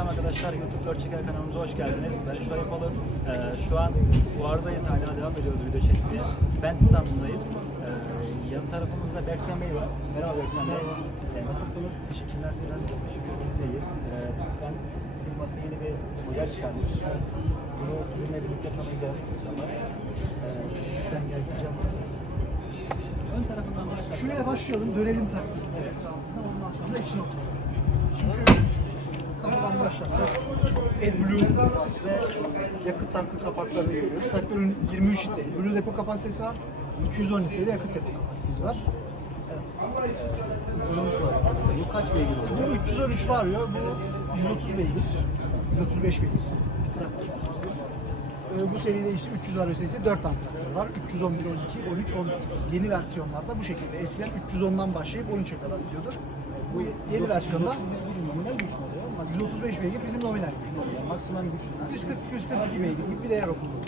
selam arkadaşlar. YouTube 4 Çeker kanalımıza hoş geldiniz. Ben Şuayb Balık. Ee, şu an fuardayız. Hala devam ediyoruz video çekmeye. Fent standındayız. Ee, yan tarafımızda Berkcan Bey var. Merhaba Berkcan Bey. Ee, nasılsınız? Teşekkürler. Sizler nasılsınız? Şükür biz iyiyiz. Ee, firması yeni bir model çıkarmış. Bunu sizinle birlikte tanıyacağız inşallah. Ee, Sen gel gideceğim. ön tarafından başlayalım. Şuraya başlayalım, dönelim taktik. Evet. Ondan sonra içine oturalım. Şimdi şöyle başlarsak AdBlue ve yakıt tankı kapaklarını görüyoruz. Traktörün 23 litre AdBlue depo kapasitesi var. 210 litre yakıt depo kapasitesi var. Evet. Bu kaç beygir oluyor? Bu 313 var ya, bu 130 beygir. 135 beygir bir traktör. Ee, bu seride işte 300 var serisi 4 tane traktör var. 311, 12, 13, 14. Yeni versiyonlarda bu şekilde. Eskiden 310'dan başlayıp 13'e kadar gidiyordu. Bu yeni versiyonda Bir nominal güç mü oluyor? 135 beygir bizim nominal. Yani maksimum güç. 140 142 beygir gibi bir değer okuduk.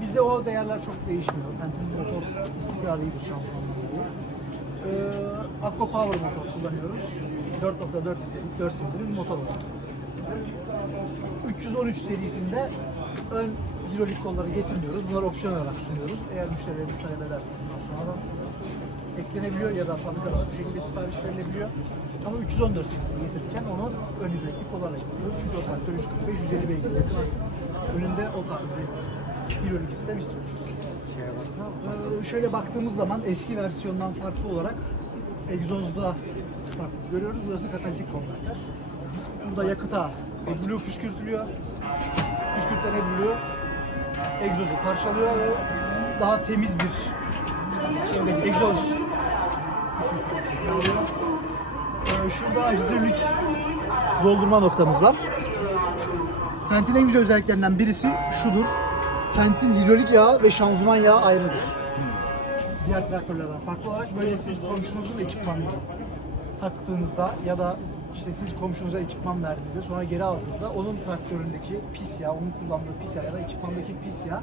Bizde o değerler çok değişmiyor. Pentium motor istikrarlıydı şampiyonluğu. Ee, Aqua Power motor kullanıyoruz. 4.4 litrelik 4 silindirli bir motor var. 313 serisinde ön hidrolik kolları getirmiyoruz. Bunları opsiyon olarak sunuyoruz. Eğer müşterilerimiz talep ederse bundan sonra eklenebiliyor ya da fabrikadan bu şekilde sipariş verilebiliyor. Ama 314 serisi getirirken onu ön hidrolik kollarla getiriyoruz. Çünkü o traktör 145-150 beygir yakın. Önünde o tarz bir hidrolik sistem istiyoruz. Ee, şöyle baktığımız zaman eski versiyondan farklı olarak egzozda farklı görüyoruz. Burası katalitik konverter. Burada yakıta AdBlue püskürtülüyor. Püskürtten AdBlue egzozu parçalıyor ve daha temiz bir egzoz püskürtülmesi sağlıyor. Ee, şurada hidrolik doldurma noktamız var. Fent'in en güzel özelliklerinden birisi şudur. Fent'in hidrolik yağı ve şanzıman yağı ayrıdır. Diğer traktörlerden farklı olarak böyle siz komşunuzun ekipmanını taktığınızda ya da işte siz komşunuza ekipman verdiğinizde sonra geri aldığınızda onun traktöründeki pis yağ, onun kullandığı pis yağ ya da ekipmandaki pis yağ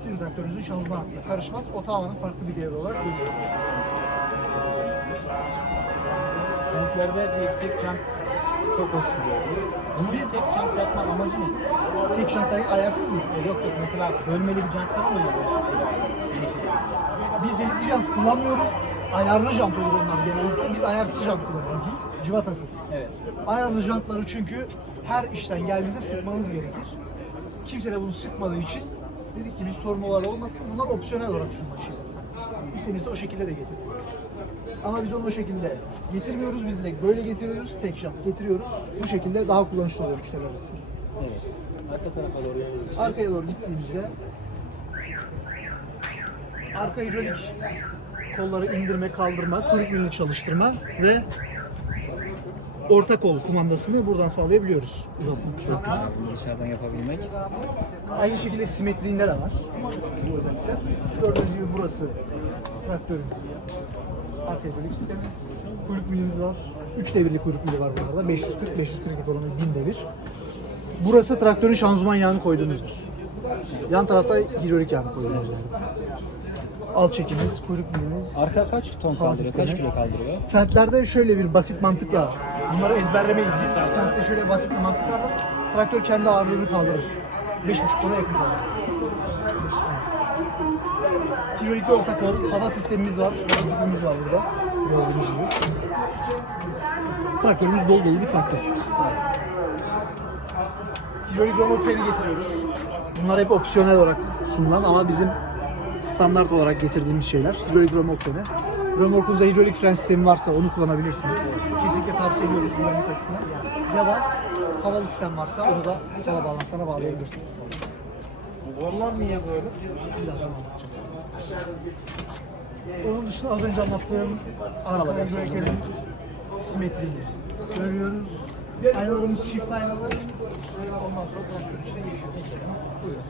sizin traktörünüzün şanzıman hattına karışmaz. O tamamen farklı bir devre olarak dönüyor. Büyüklerde bir tek jant çok hoş duruyor. Bunu biz tek jant yapma amacı ne? Tek şantayı ayarsız mı? E, Yok yok mesela bölmeli bir jant falan oluyor? Biz delikli jant kullanmıyoruz. Ayarlı jant olur onlar genellikle. Biz ayarsız jant kullanıyoruz. Cıvatasız. Evet. Ayarlı jantları çünkü her işten geldiğinizde sıkmanız gerekir. Kimse de bunu sıkmadığı için dedik ki biz sormalar olmasın. Bunlar opsiyonel olarak sunulan şeyler. İstenirse o şekilde de getiriyoruz. Ama biz onu o şekilde getirmiyoruz. Biz direkt böyle getiriyoruz. Tek jant getiriyoruz. Bu şekilde daha kullanışlı oluyor müşteriler arasında. Evet. Arka tarafa doğru yöneliyoruz. Arkaya doğru gittiğimizde arka hidrolik kolları indirme, kaldırma, kuyruk yönünü çalıştırma ve orta kol kumandasını buradan sağlayabiliyoruz. Uzatma, kısaltma. Dışarıdan yapabilmek. Aynı şekilde simetriğinde de var bu özellikler. Gördüğünüz gibi burası traktörün arka hidrolik sistemi. Kuyruk milimiz var. 3 devirli kuyruk mili var bunlarda. 540, 542 falan 1000 devir. Burası traktörün şanzıman yağını koyduğumuz yer. Yan tarafta hidrolik yağını koyduğumuz yer. Alt çekimiz, kuyruk milimiz. Arka kaç ton Hava kaldırıyor? Kaç sistemi. kilo kaldırıyor? Fentlerde şöyle bir basit mantıkla, bunları ezberlemeyiz biz. Fentte şöyle basit bir mantık var. Traktör kendi ağırlığını kaldırır. 5,5 tona yakın kaldırır. Hidrolik orta kol, hava sistemimiz var, tüpümüz var burada. Gördüğünüz gibi. Traktörümüz dolu dolu bir traktör. Hidrolik freni getiriyoruz. Bunlar hep opsiyonel olarak sunulan ama bizim standart olarak getirdiğimiz şeyler. Hidrolik remork freni. Remorkunuzda hidrolik fren sistemi varsa onu kullanabilirsiniz. Kesinlikle tavsiye ediyoruz güvenlik açısından. Ya da havalı sistem varsa onu da hava bağlantılarına bağlayabilirsiniz. Onlar niye böyle? Birazdan anlatacağım. Onun dışında az önce anlattığım arka hidroliklerin simetriğini görüyoruz. Aynalarımız çift aynalı. Ondan sonra traktörün içine geçiyoruz. Buyurun.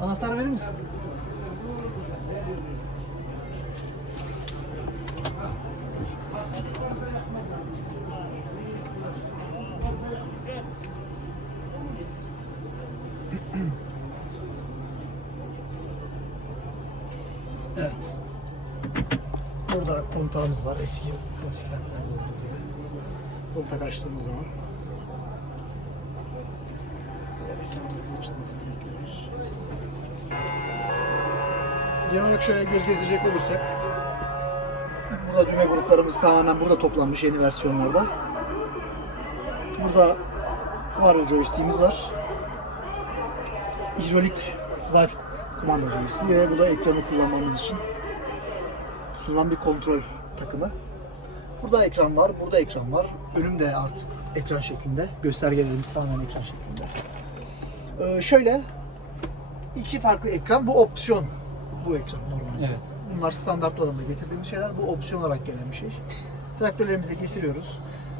Anahtar verir misin? Evet. Burada kontağımız var. Eski klasik kentlerde olduğu gibi. Kontak açtığımız zaman açılmasını bekliyoruz. Genel olarak şöyle göz gezdirecek olursak Burada düğme gruplarımız tamamen burada toplanmış yeni versiyonlarda. Burada Vario joystick'imiz var. Hidrolik Valve kumanda joystick ve bu da ekranı kullanmamız için sunulan bir kontrol takımı. Burada ekran var, burada ekran var. Önümde artık ekran şeklinde. Göstergelerimiz tamamen ekran şeklinde. Ee, şöyle iki farklı ekran. Bu opsiyon. Bu ekran normalde. Evet. Bunlar standart olanında getirdiğimiz şeyler. Bu opsiyon olarak gelen bir şey. Traktörlerimize getiriyoruz.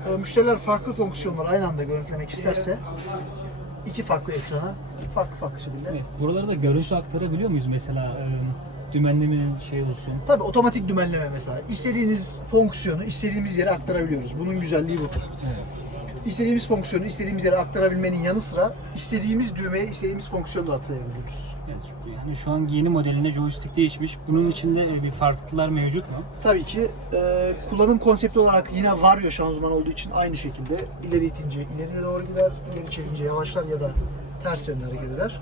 Ee, Müşteriler farklı fonksiyonları aynı anda görüntülemek isterse iki farklı ekrana farklı farklı şekilde. Evet, buralara da görüntü aktarabiliyor muyuz mesela e, dümenlemenin şey olsun. Tabii otomatik dümenleme mesela. İstediğiniz fonksiyonu istediğimiz yere aktarabiliyoruz. Bunun güzelliği bu. Evet. İstediğimiz fonksiyonu istediğimiz yere aktarabilmenin yanı sıra istediğimiz düğmeye istediğimiz fonksiyonu da atayabiliyoruz. Evet, yani şu an yeni modelinde joystick değişmiş. Bunun içinde e, bir farklılıklar mevcut mu? Tabii ki e, kullanım konsepti olarak yine Vario şanzıman olduğu için aynı şekilde ileri itince ileriye doğru gider, geri çekince yavaşlar ya da ters yönde hareket eder.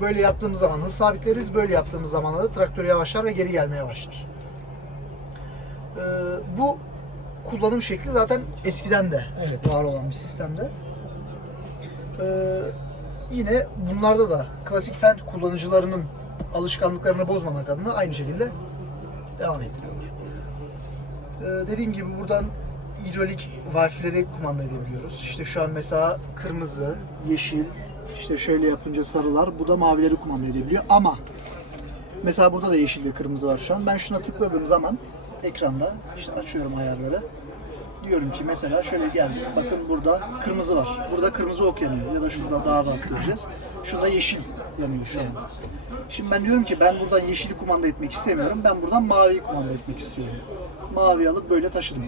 Böyle yaptığımız zaman hız sabitleriz, böyle yaptığımız zaman da traktör yavaşlar ve geri gelmeye başlar. E, bu kullanım şekli zaten eskiden de Evet. var olan bir sistemde. E, yine bunlarda da klasik Fendt kullanıcılarının alışkanlıklarını bozmamak adına aynı şekilde devam ettiriyorlar. Ee, dediğim gibi buradan hidrolik valfleri kumanda edebiliyoruz. İşte şu an mesela kırmızı, yeşil, işte şöyle yapınca sarılar, bu da mavileri kumanda edebiliyor. Ama mesela burada da yeşil ve kırmızı var şu an. Ben şuna tıkladığım zaman ekranda işte açıyorum ayarları. Diyorum ki mesela şöyle geldi. Bakın burada kırmızı var. Burada kırmızı ok yanıyor. Ya da şurada daha rahat göreceğiz. Şurada yeşil yanıyor şu an. Şimdi ben diyorum ki ben buradan yeşili kumanda etmek istemiyorum. Ben buradan maviyi kumanda etmek istiyorum. Mavi alıp böyle taşıdım.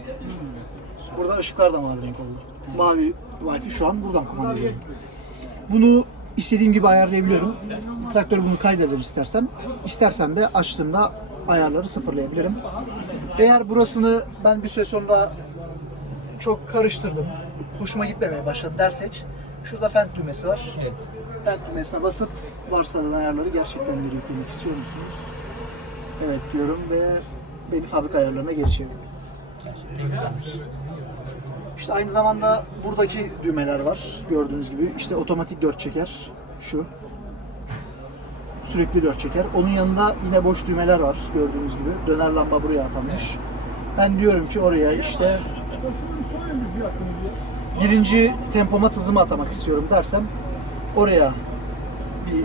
Burada ışıklar da mavi renk oldu. Mavi Wi-Fi şu an buradan kumanda ediyorum. Bunu istediğim gibi ayarlayabiliyorum. Traktör bunu kaydeder istersem. İstersem de açtığımda ayarları sıfırlayabilirim. Eğer burasını ben bir süre sonra çok karıştırdım, hoşuma gitmemeye başladı dersek şurada Fendt düğmesi var. Evet. Fendt düğmesine basıp varsayan ayarları gerçekten geri yüklemek istiyor musunuz? Evet diyorum ve beni fabrika ayarlarına geri çeviriyor. İşte aynı zamanda buradaki düğmeler var gördüğünüz gibi. İşte otomatik dört çeker şu. Sürekli dört çeker. Onun yanında yine boş düğmeler var gördüğünüz gibi. Döner lamba buraya atanmış. Ben diyorum ki oraya işte birinci tempomat hızımı atamak istiyorum dersem oraya bir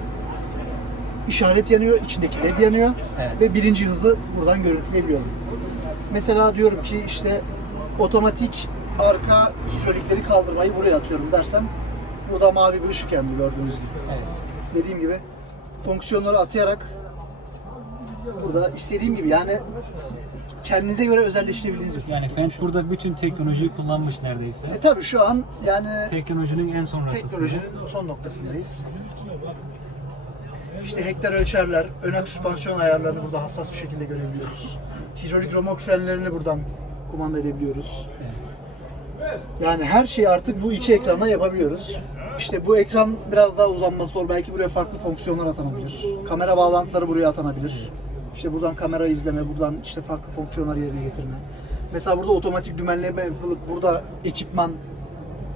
işaret yanıyor, içindeki led yanıyor Evet. ve birinci hızı buradan görüntüleyebiliyorum. Mesela diyorum ki işte otomatik arka hidrolikleri kaldırmayı buraya atıyorum dersem burada mavi bir ışık yandı gördüğünüz gibi. Evet. Dediğim gibi fonksiyonları atayarak burada istediğim gibi yani kendinize göre özelleştirebildiğiniz bir Yani Fendt burada bütün teknolojiyi kullanmış neredeyse. E tabi şu an yani Teknolojinin en son noktasında. teknolojinin son noktasındayız. İşte hektar ölçerler, ön aks süspansiyon ayarlarını burada hassas bir şekilde görebiliyoruz. Hidrolik romok frenlerini buradan kumanda edebiliyoruz. Yani her şeyi artık bu iki ekranla yapabiliyoruz. İşte bu ekran biraz daha uzanması zor. Belki buraya farklı fonksiyonlar atanabilir. Kamera bağlantıları buraya atanabilir. İşte buradan kamera izleme, buradan işte farklı fonksiyonlar yerine getirme. Mesela burada otomatik dümenleme yapılıp burada ekipman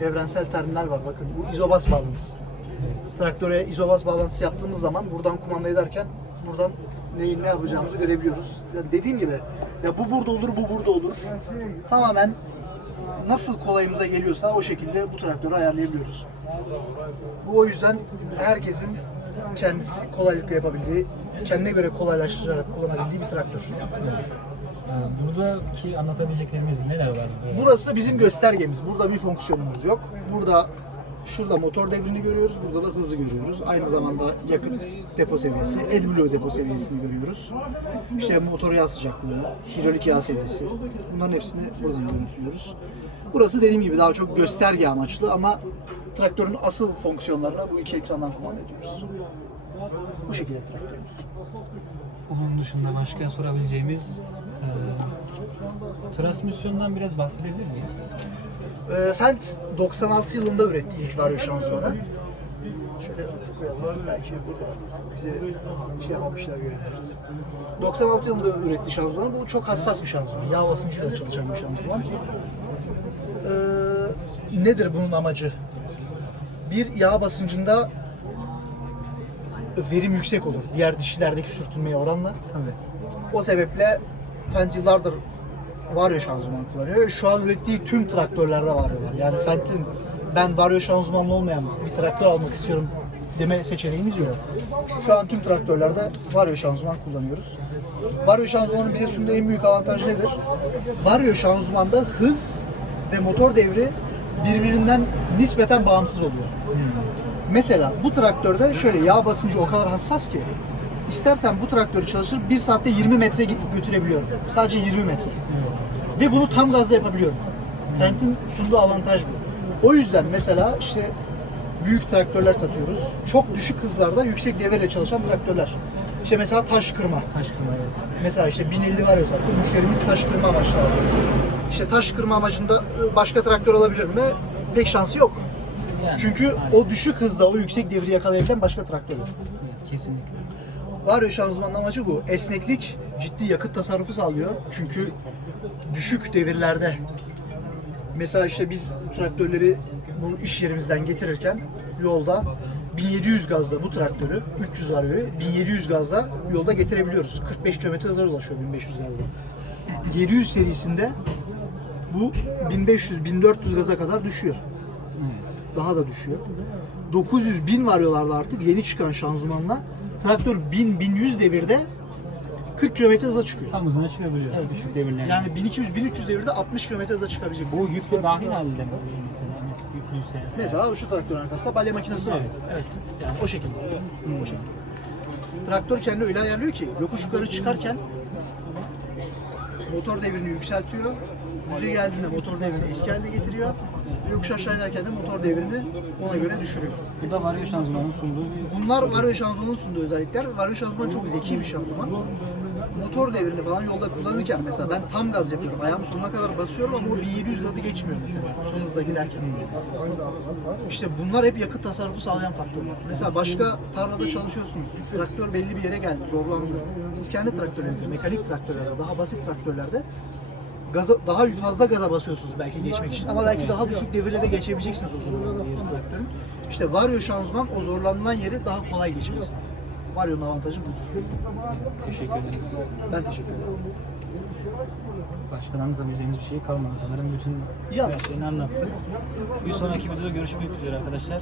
evrensel terminal var. Bakın bu izobas bağlantısı. Traktöre izobas bağlantısı yaptığımız zaman buradan kumanda ederken buradan neyin ne yapacağımızı görebiliyoruz. Yani dediğim gibi ya bu burada olur, bu burada olur. Tamamen nasıl kolayımıza geliyorsa o şekilde bu traktörü ayarlayabiliyoruz. Bu o yüzden herkesin kendisi kolaylıkla yapabildiği, kendine göre kolaylaştırarak kullanabildiği bir traktör. Ee, Buradaki anlatabileceklerimiz neler var? Burası bizim göstergemiz. Burada bir fonksiyonumuz yok. Burada şurada motor devrini görüyoruz. Burada da hızı görüyoruz. Aynı zamanda yakıt depo seviyesi, AdBlue depo seviyesini görüyoruz. İşte motor yağ sıcaklığı, hidrolik yağ seviyesi. Bunların hepsini buradan görüntülüyoruz. Burası dediğim gibi daha çok gösterge amaçlı ama traktörün asıl fonksiyonlarına bu iki ekrandan kumanda ediyoruz. Bu şekilde traktörümüz. Onun dışında başka sorabileceğimiz e, transmisyondan biraz bahsedebilir miyiz? Ee, Fendt 96 yılında üretti ilk varyo şanzımanı. Şöyle tıklayalım. Belki burada bize şey yapamamışlar görebiliriz. 96 yılında üretti şanzımanı. Bu çok hassas bir şanzıman. Yağ basıncıyla çalışan bir şanzıman. Ee, nedir bunun amacı? Bir yağ basıncında verim yüksek olur. Diğer dişilerdeki sürtünmeye oranla. Tabii. O sebeple Fendt yıllardır Vario şanzıman kullanıyor ve şu an ürettiği tüm traktörlerde Vario var. Yani Fendt'in ben Vario şanzımanlı olmayan bir traktör almak istiyorum deme seçeneğimiz yok. Şu an tüm traktörlerde Vario şanzıman kullanıyoruz. Vario şanzımanın bize sunduğu en büyük avantaj nedir? Vario şanzımanda hız ve motor devri birbirinden nispeten bağımsız oluyor. Mesela bu traktörde şöyle yağ basıncı o kadar hassas ki istersen bu traktörü çalıştırıp 1 saatte 20 metre götürebiliyorum. Sadece 20 metre. Ve bunu tam gazla yapabiliyorum. Fendt'in sunduğu avantaj bu. O yüzden mesela işte büyük traktörler satıyoruz. Çok düşük hızlarda yüksek devirle çalışan traktörler. İşte mesela taş kırma. Taş kırma evet. Mesela işte 1050 var ya zaten müşterimiz taş kırma amaçlı alıyor. İşte taş kırma amacında ı, başka traktör alabilir mi? Pek şansı yok. Çünkü o düşük hızda o yüksek devri yakalayabilen başka traktör yok. kesinlikle. Vario şanzımanın amacı bu. Esneklik ciddi yakıt tasarrufu sağlıyor. Çünkü düşük devirlerde mesela işte biz traktörleri bu iş yerimizden getirirken yolda 1700 gazla bu traktörü 300 varyoyu 1700 gazla yolda getirebiliyoruz. 45 km hıza ulaşıyor 1500 gazla. 700 serisinde bu 1500-1400 gaza kadar düşüyor. Daha da düşüyor. 900 bin varyolarda artık yeni çıkan şanzımanla traktör 1000-1100 devirde 40 km hıza çıkıyor. Tam hızına çıkabiliyor. Evet. Düşük devirler. Yani 1200-1300 devirde 60 km hıza çıkabilecek. bu yükle dahil halinde mi? Mesela. Mesela şu traktörün arkasında balya makinesi var. Evet. Evet. Yani o şekilde. O şekilde. Traktör kendi öyle ayarlıyor ki yokuş yukarı çıkarken motor devrini yükseltiyor. Düze geldiğinde motor devrini eski haline getiriyor. Yokuş aşağı inerken de motor devrini ona göre düşürüyor. Bu da Vario şanzımanın sunduğu bir Bunlar Vario şanzımanın sunduğu özellikler. Vario şanzıman çok zeki bir şanzıman. Motor devrini falan yolda kullanırken mesela ben tam gaz yapıyorum. Ayağımı sonuna kadar basıyorum ama o 1700 gazı geçmiyor mesela son hızla giderken. İşte bunlar hep yakıt tasarrufu sağlayan faktörler. Mesela başka tarlada çalışıyorsunuz. Traktör belli bir yere geldi, zorlandı. Siz kendi traktörlerinizde, mekanik traktörlerde, daha basit traktörlerde gaza, daha fazla gaza basıyorsunuz belki geçmek için ama belki daha düşük devirle de geçebileceksiniz o zorlandığı yeri traktörün. İşte Vario şanzıman o zorlanılan yeri daha kolay geçmesi. Vario'nun avantajı budur. teşekkür ederiz. Ben teşekkür ederim. Da diyeceğimiz bir şey kalmadı sanırım. Bütün Ya. şeyini anlattık. Bir sonraki videoda görüşmek üzere arkadaşlar.